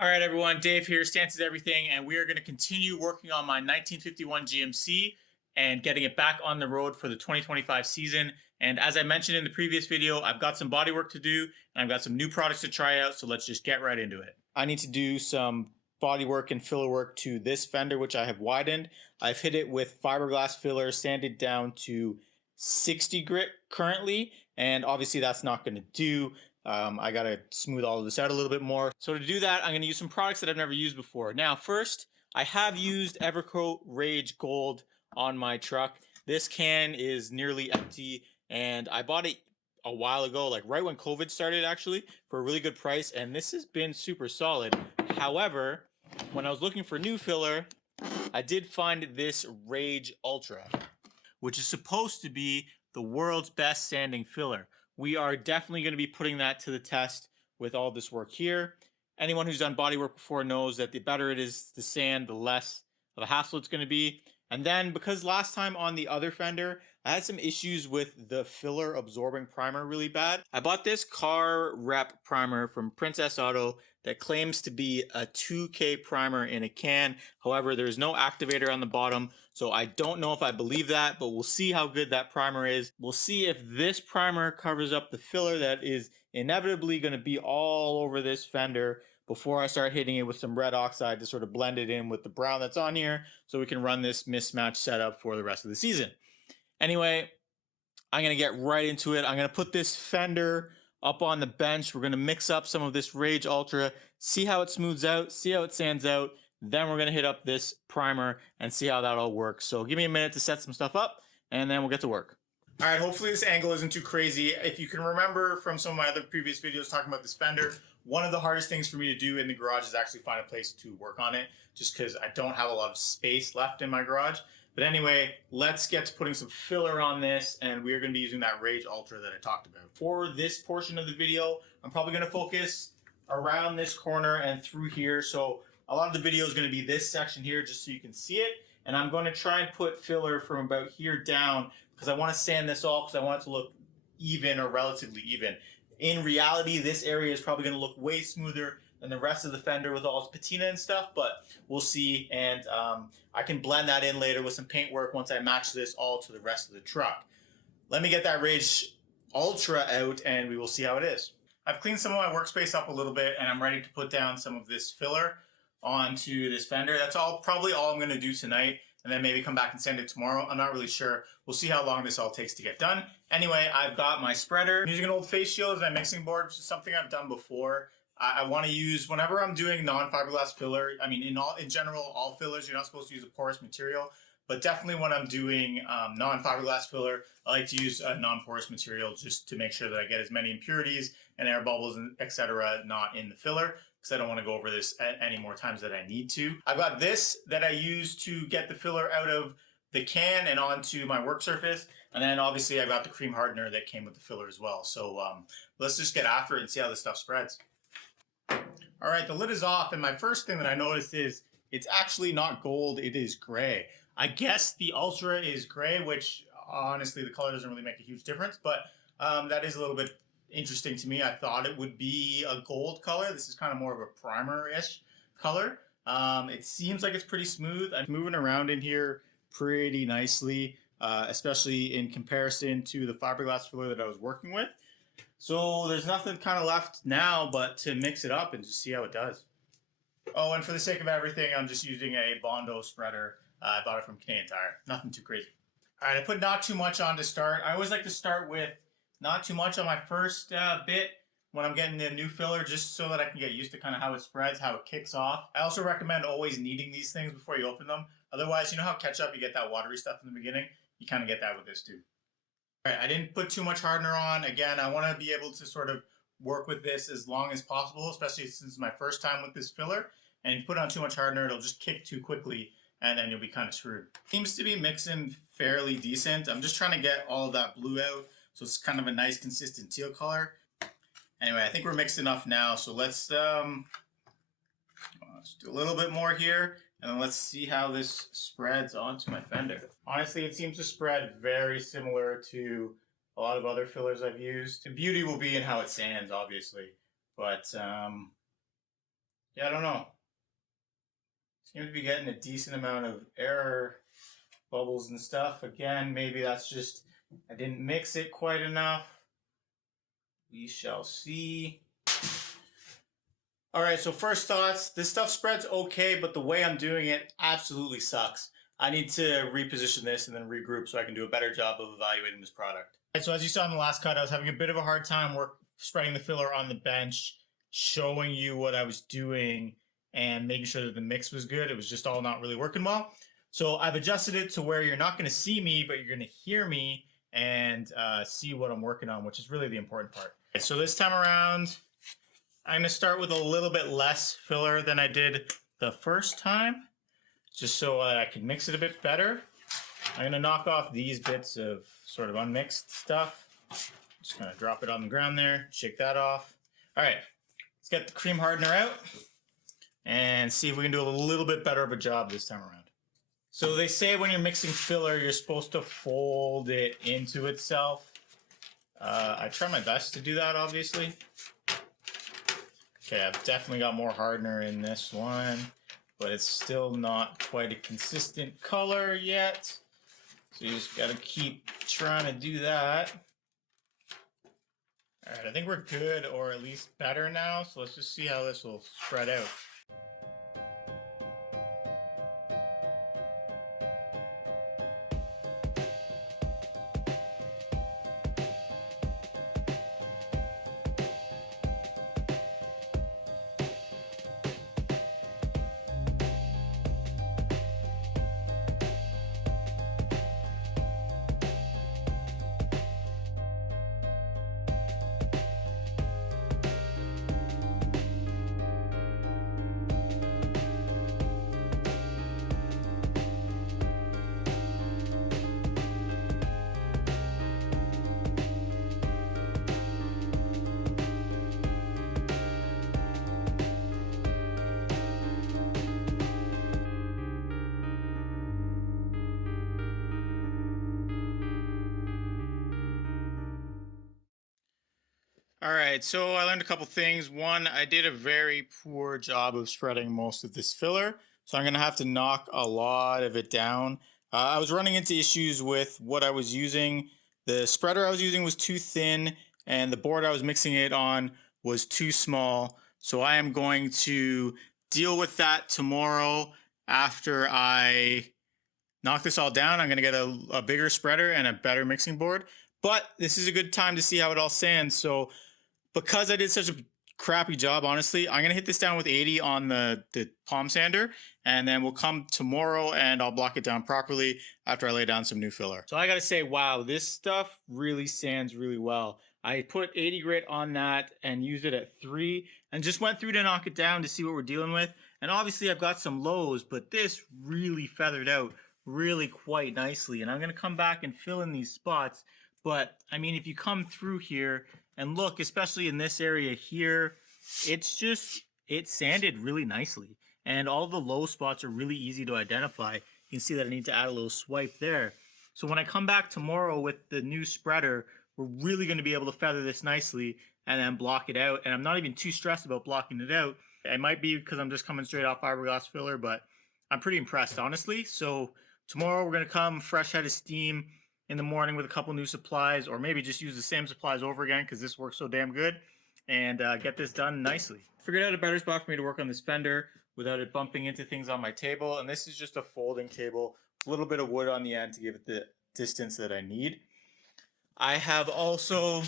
All right, everyone. Dave here, Stances Everything, and we are going to continue working on my 1951 GMC and getting it back on the road for the 2025 season. And as I mentioned in the previous video, I've got some body work to do and I've got some new products to try out. So let's just get right into it. I need to do some body work and filler work to this fender, which I have widened. I've hit it with fiberglass filler, sanded down to 60 grit currently, and obviously that's not going to do. I got to smooth all of this out a little bit more. So to do that, I'm going to use some products that I've never used before. Now, first, I have used Evercoat Rage Gold on my truck. This can is nearly empty, and I bought it a while ago, like right when COVID started actually, for a really good price, and this has been super solid. However, when I was looking for new filler, I did find this Rage Ultra, which is supposed to be the world's best sanding filler. We are definitely going to be putting that to the test with all this work here. Anyone who's done body work before knows that the better it is to sand, the less of a hassle it's going to be. And then because last time on the other fender, I had some issues with the filler absorbing primer really bad. I bought this car rep primer from Princess Auto that claims to be a 2K primer in a can. However, there's no activator on the bottom, so I don't know if I believe that, but we'll see how good that primer is. We'll see if this primer covers up the filler that is inevitably going to be all over this fender before I start hitting it with some red oxide to sort of blend it in with the brown that's on here so we can run this mismatch setup for the rest of the season. Anyway, I'm going to get right into it. I'm going to put this fender up on the bench. We're going to mix up some of this Rage Ultra, see how it smooths out, see how it sands out. Then we're going to hit up this primer and see how that all works. So give me a minute to set some stuff up, and then we'll get to work. All right, hopefully this angle isn't too crazy. If you can remember from some of my other previous videos talking about this fender, one of the hardest things for me to do in the garage is actually find a place to work on it, just because I don't have a lot of space left in my garage. But anyway, let's get to putting some filler on this, and we're going to be using that Rage Ultra that I talked about. For this portion of the video, I'm probably going to focus around this corner and through here. So a lot of the video is going to be this section here just so you can see it. And I'm going to try and put filler from about here down because I want to sand this off because I want it to look even or relatively even. In reality, this area is probably going to look way smoother than the rest of the fender with all its patina and stuff, but we'll see. And I can blend that in later with some paint work once I match this all to the rest of the truck. Let me get that Rage Ultra out and we will see how it is. I've cleaned some of my workspace up a little bit and I'm ready to put down some of this filler onto this fender. That's probably all I'm going to do tonight, and then maybe come back and sand it tomorrow. I'm not really sure. We'll see how long this all takes to get done. Anyway, I've got my spreader. I'm using an old face shield as my mixing board, which is something I've done before. I want to use, whenever I'm doing non-fiberglass filler, I mean, in general, all fillers, you're not supposed to use a porous material. But definitely when I'm doing non-fiberglass filler, I like to use a non-porous material just to make sure that I get as many impurities and air bubbles and etc. not in the filler, because I don't want to go over this any more times than I need to. I've got this that I use to get the filler out of the can and onto my work surface. And then obviously I got the cream hardener that came with the filler as well. So let's just get after it and see how this stuff spreads. All right, the lid is off, and my first thing that I noticed is it's actually not gold, it is gray. I guess the Ultra is gray, which honestly the color doesn't really make a huge difference, but that is a little bit interesting to me. I thought it would be a gold color. This is kind of more of a primer-ish color. It seems like it's pretty smooth. I'm moving around in here pretty nicely, especially in comparison to the fiberglass filler that I was working with. So there's nothing kind of left now but to mix it up and just see how it does. Oh, and for the sake of everything, I'm just using a Bondo spreader. I bought it from Canadian Tire. Nothing too crazy. All right, I put not too much on to start. I always like to start with not too much on my first bit when I'm getting the new filler, just so that I can get used to kind of how it spreads, how it kicks off. I also recommend always kneading these things before you open them. Otherwise, you know how ketchup, you get that watery stuff in the beginning? You kind of get that with this too. All right, I didn't put too much hardener on. Again, I want to be able to sort of work with this as long as possible, especially since it's my first time with this filler. And if you put on too much hardener, it'll just kick too quickly and then you'll be kind of screwed. Seems to be mixing fairly decent. I'm just trying to get all of that blue out so it's kind of a nice consistent teal color. Anyway, I think we're mixed enough now, so let's do a little bit more here, and then let's see how this spreads onto my fender. Honestly, it seems to spread very similar to a lot of other fillers I've used. The beauty will be in how it sands, obviously, but yeah, Yeah, I don't know. Seem to be getting a decent amount of air bubbles and stuff. Again, maybe that's just I didn't mix it quite enough. We shall see. All right, so first thoughts. This stuff spreads okay, but the way I'm doing it absolutely sucks. I need to reposition this and then regroup so I can do a better job of evaluating this product. All right, so as you saw in the last cut, I was having a bit of a hard time spreading the filler on the bench, showing you what I was doing and making sure that the mix was good. It was just all not really working well. So I've adjusted it to where you're not going to see me, but you're going to hear me and see what I'm working on, which is really the important part. Right, so this time around, I'm going to start with a little bit less filler than I did the first time, just so I can mix it a bit better. I'm going to knock off these bits of sort of unmixed stuff. Just going to drop it on the ground there, shake that off. All right, let's get the cream hardener out and see if we can do a little bit better of a job this time around. So they say when you're mixing filler, you're supposed to fold it into itself. I try my best to do that, obviously. Okay, I've definitely got more hardener in this one, but it's still not quite a consistent color yet. So you just gotta keep trying to do that. All right, I think we're good, or at least better now. So let's just see how this will spread out. All right, so I learned a couple things. One, I did a very poor job of spreading most of this filler, so I'm going to have to knock a lot of it down. I was running into issues with what I was using. The spreader I was using was too thin, and the board I was mixing it on was too small. So I am going to deal with that tomorrow after I knock this all down. I'm going to get a bigger spreader and a better mixing board. But this is a good time to see how it all sands. So because I did such a crappy job, honestly, I'm going to hit this down with 80 on the palm sander, and then we'll come tomorrow and I'll block it down properly after I lay down some new filler. So I got to say, wow, this stuff really sands really well. I put 80 grit on that and used it at 3 and just went through to knock it down to see what we're dealing with. And obviously I've got some lows, but this really feathered out really quite nicely. And I'm going to come back and fill in these spots. But I mean, if you come through here and look, especially in this area here, it sanded really nicely. And all the low spots are really easy to identify. You can see that I need to add a little swipe there. So when I come back tomorrow with the new spreader, we're really going to be able to feather this nicely and then block it out. And I'm not even too stressed about blocking it out. It might be because I'm just coming straight off fiberglass filler, but I'm pretty impressed, honestly. So tomorrow we're going to come fresh head of steam in the morning with a couple new supplies, or maybe just use the same supplies over again because this works so damn good, and get this done nicely. Figured out a better spot for me to work on this fender without it bumping into things on my table, and this is just a folding table, a little bit of wood on the end to give it the distance that I need. I have also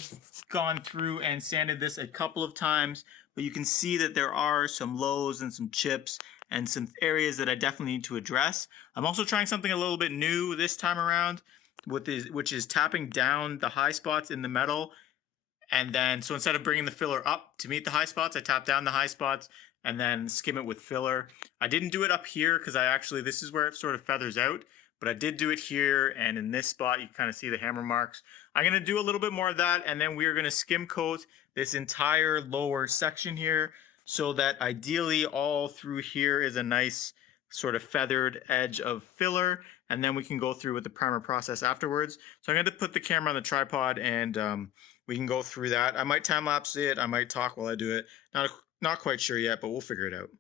gone through and sanded this a couple of times, but you can see that there are some lows and some chips and some areas that I definitely need to address. I'm also trying something a little bit new this time around, which is tapping down the high spots in the metal. And then, so instead of bringing the filler up to meet the high spots, I tap down the high spots and then skim it with filler. I didn't do it up here because this is where it sort of feathers out, but I did do it here, and in this spot, you kind of see the hammer marks. I'm going to do a little bit more of that, and then we're going to skim coat this entire lower section here so that ideally all through here is a nice sort of feathered edge of filler, and then we can go through with the primer process afterwards. So I'm going to put the camera on the tripod and we can go through that. I might time lapse it. I might talk while I do it. Not quite sure yet, but we'll figure it out.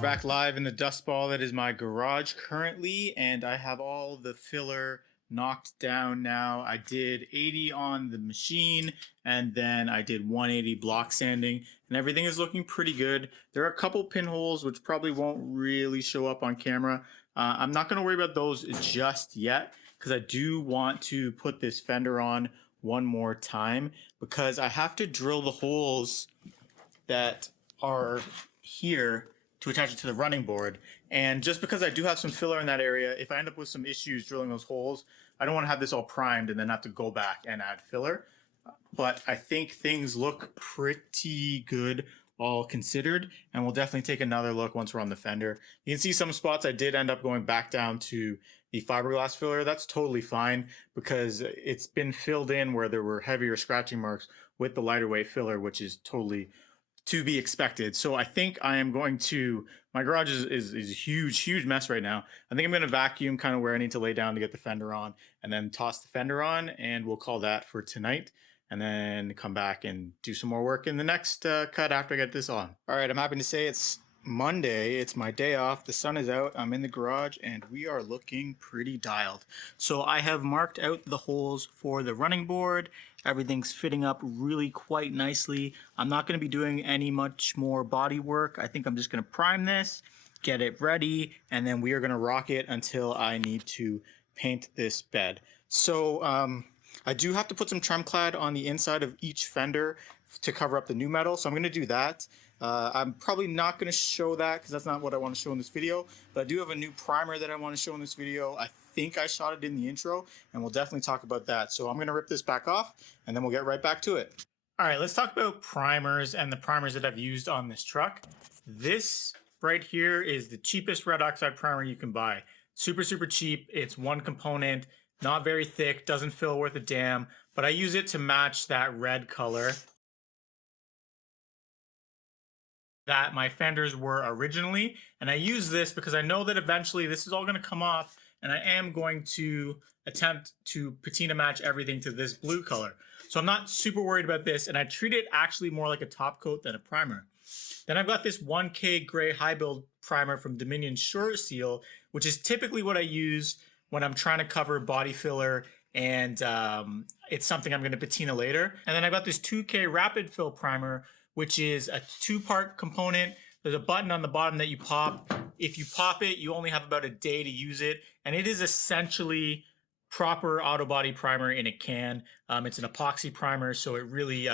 Back live in the dust ball that is my garage currently, and I have all the filler knocked down now. I did 80 on the machine, and then I did 180 block sanding, and everything is looking pretty good. There are a couple pinholes which probably won't really show up on camera. I'm not going to worry about those just yet, because I do want to put this fender on one more time, because I have to drill the holes that are here to attach it to the running board. And just because I do have some filler in that area, if I end up with some issues drilling those holes, I don't want to have this all primed and then have to go back and add filler. But I think things look pretty good all considered, and we'll definitely take another look once we're on the fender. You can see some spots I did end up going back down to the fiberglass filler. That's totally fine because it's been filled in where there were heavier scratching marks with the lighter weight filler, which is totally to be expected. So I think I am going to, my garage is a huge mess right now. I think I'm going to vacuum kind of where I need to lay down to get the fender on, and then toss the fender on, and we'll call that for tonight, and then come back and do some more work in the next cut after I get this on. All right, I'm happy to say it's Monday. It's my day off. The sun is out. I'm in the garage, and we are looking pretty dialed. So I have marked out the holes for the running board. Everything's fitting up really quite nicely. I'm not going to be doing any much more body work. I think I'm just going to prime this, get it ready, and then we are going to rock it until I need to paint this bed. So I do have to put some trim clad on the inside of each fender to cover up the new metal, so I'm going to do that. I'm probably not going to show that because that's not what I want to show in this video, but I do have a new primer that I want to show in this video. I think I shot it in the intro, and we'll definitely talk about that. So I'm going to rip this back off, and then we'll get right back to it. All right, let's talk about primers and the primers that I've used on this truck. This right here is the cheapest red oxide primer you can buy. Super cheap. It's one component, not very thick, doesn't feel worth a damn, but I use it to match that red color that my fenders were originally. And I use this because I know that eventually this is all going to come off, and I am going to attempt to patina match everything to this blue color. So I'm not super worried about this, and I treat it actually more like a top coat than a primer. Then I've got this 1K gray high build primer from Dominion Short Seal, which is typically what I use when I'm trying to cover body filler, and it's something I'm going to patina later. And then I've got this 2K rapid fill primer, which is a 2-part component. There's a button on the bottom that you pop. If you pop it, you only have about a day to use it, and it is essentially proper auto body primer in a can. It's an epoxy primer, so it really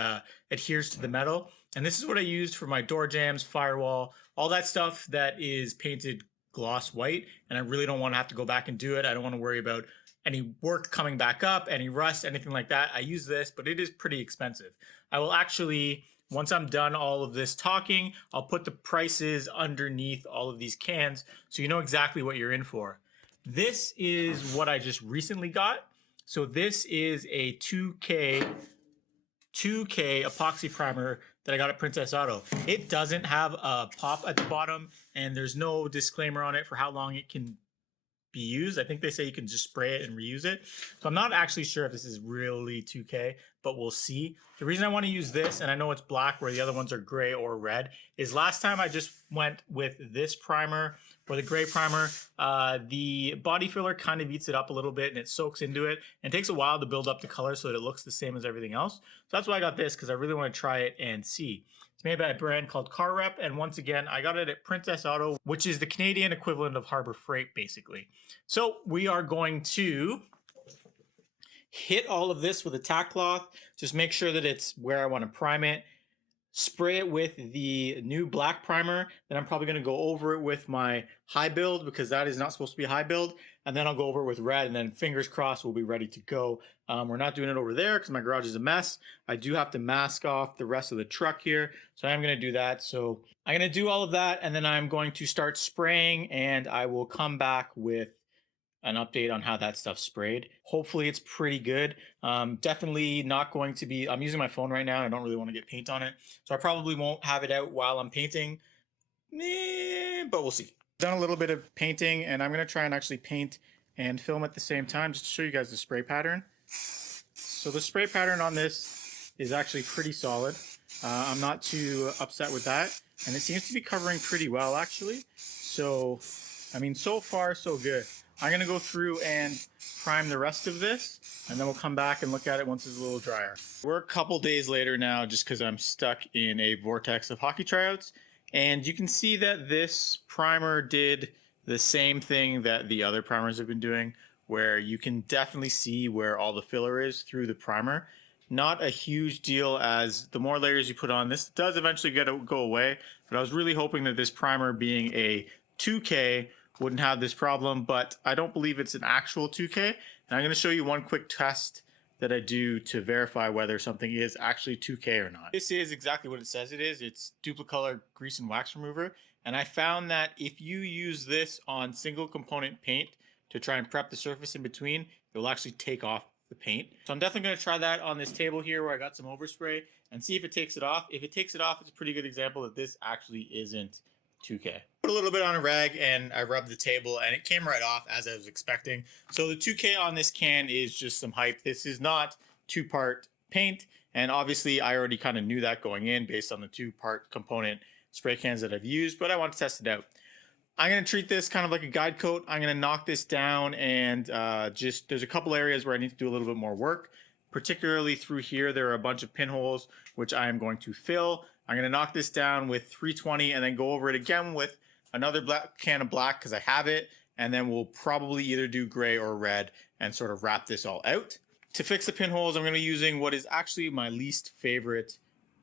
adheres to the metal. And this is what I used for my door jambs, firewall, all that stuff that is painted gloss white, and I really don't want to have to go back and do it. I don't want to worry about any work coming back up, any rust, anything like that. I use this, but it is pretty expensive. I will actually, once I'm done all of this talking, I'll put the prices underneath all of these cans so you know exactly what you're in for. This is what I just recently got. So this is a 2K epoxy primer that I got at Princess Auto. It doesn't have a pop at the bottom, and there's no disclaimer on it for how long it can be used. I think they say you can just spray it and reuse it. So I'm not actually sure if this is really 2K, but we'll see. The reason I want to use this, and I know it's black where the other ones are gray or red, is last time I just went with this primer or the gray primer. The body filler kind of eats it up a little bit and it soaks into it, and it takes a while to build up the color so that it looks the same as everything else. So that's why I got this, because I really want to try it and see. It's made by a brand called Car Rep, and once again, I got it at Princess Auto, which is the Canadian equivalent of Harbor Freight, basically. So we are going to hit all of this with a tack cloth. Just make sure that it's where I want to prime it. Spray it with the new black primer. Then I'm probably going to go over it with my high build, because that is not supposed to be high build. And then I'll go over it with red, and then fingers crossed we'll be ready to go. We're not doing it over there because my garage is a mess. I do have to mask off the rest of the truck here, so I'm going to do that. So I'm going to do all of that, and then I'm going to start spraying, and I will come back with an update on how that stuff's sprayed. Hopefully it's pretty good. Definitely not going to be, I'm using my phone right now. I don't really want to get paint on it. So I probably won't have it out while I'm painting, but we'll see. Done a little bit of painting, and I'm gonna try and actually paint and film at the same time, just to show you guys the spray pattern. So the spray pattern on this is actually pretty solid. I'm not too upset with that. And it seems to be covering pretty well, actually. So, I mean, so far, so good. I'm going to go through and prime the rest of this, and then we'll come back and look at it once it's a little drier. We're a couple days later now, just because I'm stuck in a vortex of hockey tryouts, and you can see that this primer did the same thing that the other primers have been doing, where you can definitely see where all the filler is through the primer. Not a huge deal, as the more layers you put on, this does eventually go away, but I was really hoping that this primer, being a 2K, wouldn't have this problem, but I don't believe it's an actual 2K. And I'm going to show you one quick test that I do to verify whether something is actually 2K or not. This is exactly what it says it is. It's Duplicolor grease and wax remover. And I found that if you use this on single component paint to try and prep the surface in between, it will actually take off the paint. So I'm definitely going to try that on this table here where I got some overspray and see if it takes it off. If it takes it off, it's a pretty good example that this actually isn't 2K. Put a little bit on a rag and I rubbed the table, and it came right off as I was expecting. So the 2K on this can is just some hype. This is not two-part paint, and obviously I already kind of knew that going in based on the two-part component spray cans that I've used, but I want to test it out. I'm going to treat this kind of like a guide coat. I'm going to knock this down, and just there's a couple areas where I need to do a little bit more work. Particularly through here, there are a bunch of pinholes, which I am going to fill. I'm going to knock this down with 320 and then go over it again with another black can of black, because I have it, and then we'll probably either do gray or red and sort of wrap this all out. To fix the pinholes, I'm going to be using what is actually my least favorite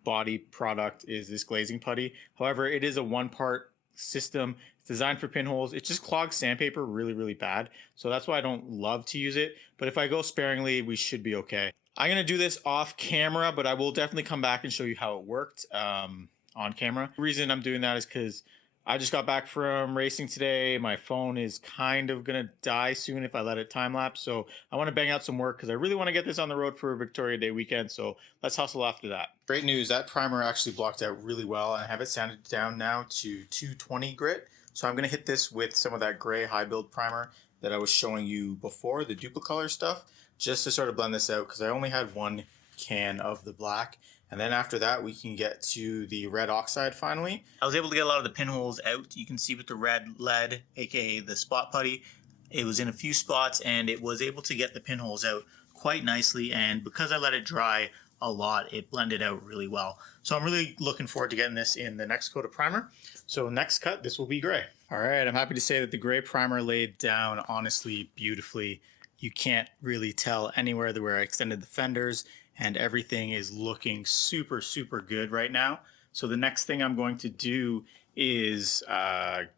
body product, is this glazing putty. However, it is a one-part system. It's designed for pinholes. It just clogs sandpaper really, really bad. So that's why I don't love to use it. But if I go sparingly, we should be okay. I'm going to do this off camera, but I will definitely come back and show you how it worked on camera. The reason I'm doing that is because I just got back from racing today. My phone is kind of going to die soon if I let it time lapse. So I want to bang out some work because I really want to get this on the road for Victoria Day weekend. So let's hustle after that. Great news. That primer actually blocked out really well. I have it sanded down now to 220 grit. So I'm going to hit this with some of that gray high build primer that I was showing you before, the Duplicolor stuff, just to sort of blend this out, because I only had one can of the black. And then after that, we can get to the red oxide finally. I was able to get a lot of the pinholes out. You can see with the red lead, aka the spot putty, it was in a few spots and it was able to get the pinholes out quite nicely. And because I let it dry a lot, it blended out really well. So I'm really looking forward to getting this in the next coat of primer. So next cut, this will be gray. All right, I'm happy to say that the gray primer laid down honestly beautifully. You can't really tell anywhere where I extended the fenders, and everything is looking super, super good right now. So the next thing I'm going to do is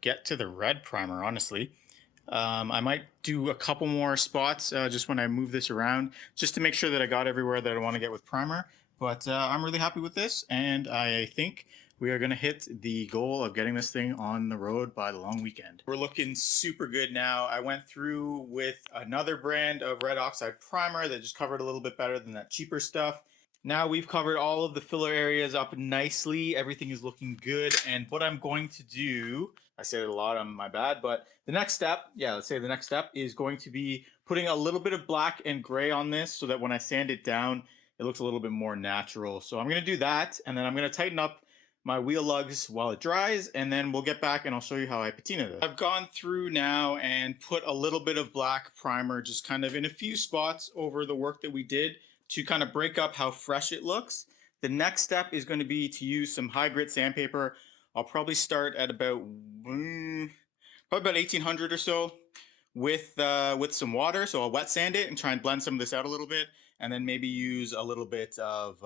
get to the red primer, honestly. I might do a couple more spots just when I move this around, just to make sure that I got everywhere that I want to get with primer. But I'm really happy with this, and I think we are going to hit the goal of getting this thing on the road by the long weekend. We're looking super good now. I went through with another brand of red oxide primer that just covered a little bit better than that cheaper stuff. Now we've covered all of the filler areas up nicely. Everything is looking good. And what I'm going to do, I said it a lot, on my bad, but the next step, let's say the next step is going to be putting a little bit of black and gray on this so that when I sand it down, it looks a little bit more natural. So I'm going to do that, and then I'm going to tighten up my wheel lugs while it dries, and then we'll get back and I'll show you how I patina this. I've gone through now and put a little bit of black primer just kind of in a few spots over the work that we did to kind of break up how fresh it looks. The next step is going to be to use some high grit sandpaper. I'll probably start at about 1800 or so with some water. So I'll wet sand it and try and blend some of this out a little bit, and then maybe use a little bit of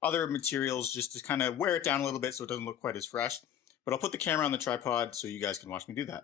other materials just to kind of wear it down a little bit so it doesn't look quite as fresh. But I'll put the camera on the tripod so you guys can watch me do that.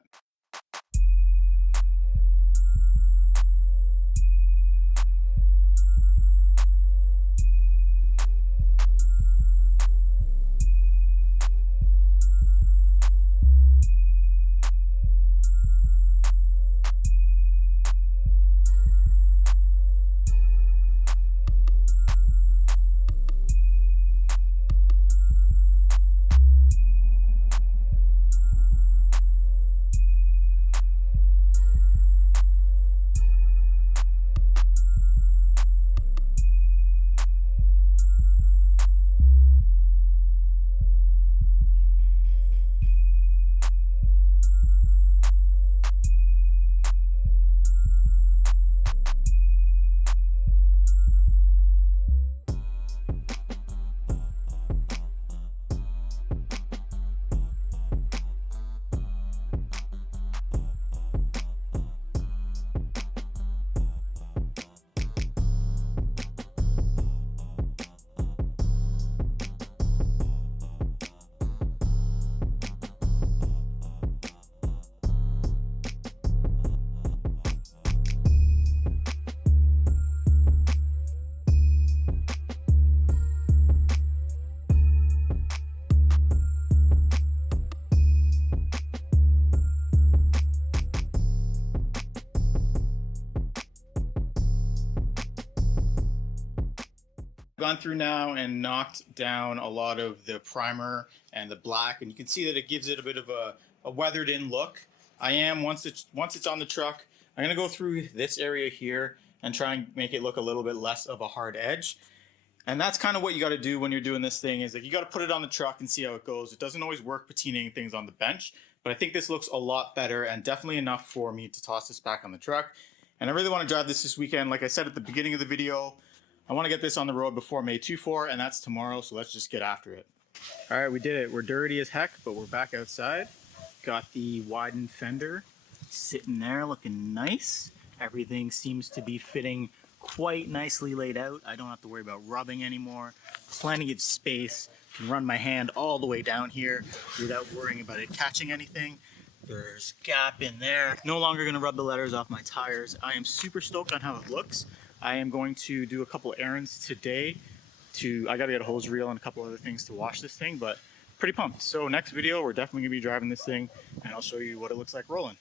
Gone through now and knocked down a lot of the primer and the black, and you can see that it gives it a bit of a weathered in look. Once it's on the truck, I'm gonna go through this area here and try and make it look a little bit less of a hard edge. And that's kind of what you got to do when you're doing this thing, is like you got to put it on the truck and see how it goes. It doesn't always work patinaing things on the bench, but I think this looks a lot better and definitely enough for me to toss this back on the truck. And I really want to drive this weekend. Like I said at the beginning of the video, I want to get this on the road before May 24, and that's tomorrow, so let's just get after it. All right, we did it. We're dirty as heck, but we're back outside. Got the widened fender sitting there looking nice. Everything seems to be fitting quite nicely laid out. I don't have to worry about rubbing anymore. Plenty of space. Can run my hand all the way down here without worrying about it catching anything. There's gap in there. No longer gonna rub the letters off my tires. I am super stoked on how it looks. I am going to do a couple errands today. I gotta get a hose reel and a couple other things to wash this thing, but pretty pumped. So next video, we're definitely gonna be driving this thing, and I'll show you what it looks like rolling.